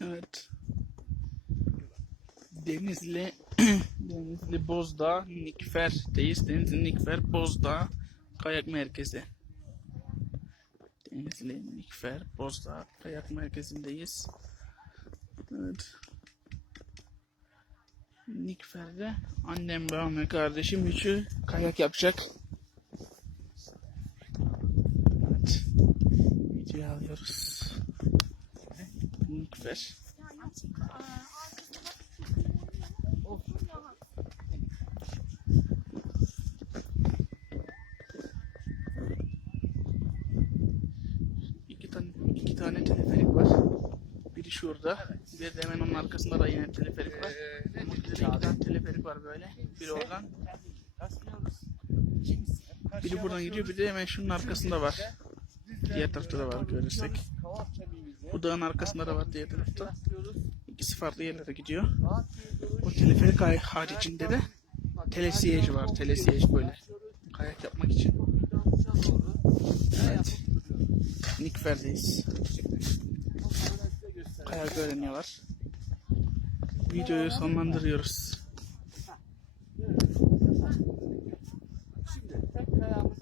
Evet. Denizli Denizli Bozdağ Nikfer'deyiz. Denizli Nikfer Bozdağ Kayak Merkezi. Denizli Nikfer Bozdağ Kayak Merkezi'ndeyiz. Evet. Nikfer'de annem, babam ve kardeşim üçü kayak yapacak. Evet. Video alıyoruz. Nikfer. İki tane, iki tane teleferik var. Biri şurada. Bir de hemen onun arkasında da yine teleferik var. Ama bir de iki tane teleferik var böyle. Biri oradan. Biri buradan gidiyor. Bir de hemen şunun arkasında var. Diğer tarafta da var görürsek. Bu dağın arkasında da var diğer tarafta. İkisi farklı yerlere gidiyor. Bu teleferik haricinde de telesiyej var. Telesiyej böyle. Kayak yapmak için. Evet. Nikfer'deyiz. Kayak öğreniyorlar. Videoyu sonlandırıyoruz. Şimdi tek kayağımız